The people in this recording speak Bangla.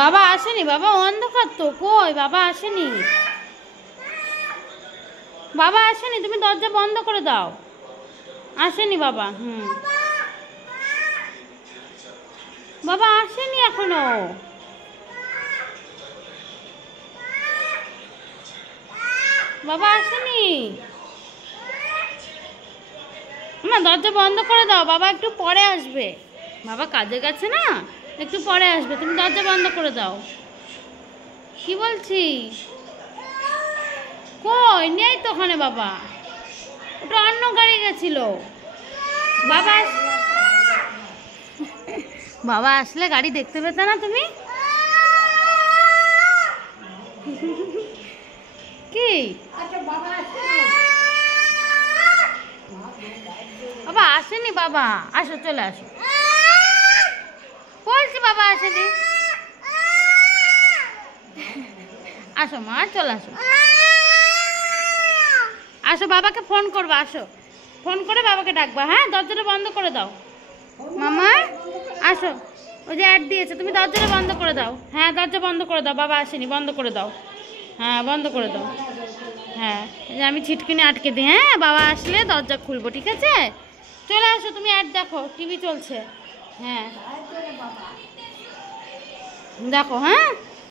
বাবা আসেনি, বাবা অন্ধকার তো, কই বাবা আসেনি, বাবা আসেনি, তুমি দরজা বন্ধ করে দাও। আসেনি বাবা। বাবা আসেনি এখনো। বাবা আসেনি। না, দরজা বন্ধ করে দাও, বাবা একটু পরে আসবে। বাবা কাজে গেছে না, একটু পরে আসবে, তুমি দরজা বন্ধ করে দাও। কি বলছি, কই নেই তো ওখানে বাবা, ওটা অন্য গাড়ি গেছিল। বাবা বাবা আসলে গাড়ি দেখতে পেতে না তুমি? কি বাবা আসেনি, বাবা আসো, চলে আসো, বলছি বাবা আসেনি। আসো মা, চলে আসো, আসো, বাবাকে ফোন করবা, আসো, ফোন করে বাবাকে ডাকবা। হ্যাঁ, দরজাটা বন্ধ করে দাও মামা, আসো, ওই যে অ্যাড দিয়েছে, তুমি দরজাটা বন্ধ করে দাও। হ্যাঁ, দরজা বন্ধ করে দাও, বাবা আসেনি, বন্ধ করে দাও। হ্যাঁ, বন্ধ করে দাও। হ্যাঁ, এই যে আমি ছিটকিনি আটকে দিই, হ্যাঁ, বাবা আসলে দরজা খুলবো, ঠিক আছে? চলে আসো, তুমি অ্যাড দেখো, টিভি চলছে। হ্যাঁ দেখো, হ্যাঁ।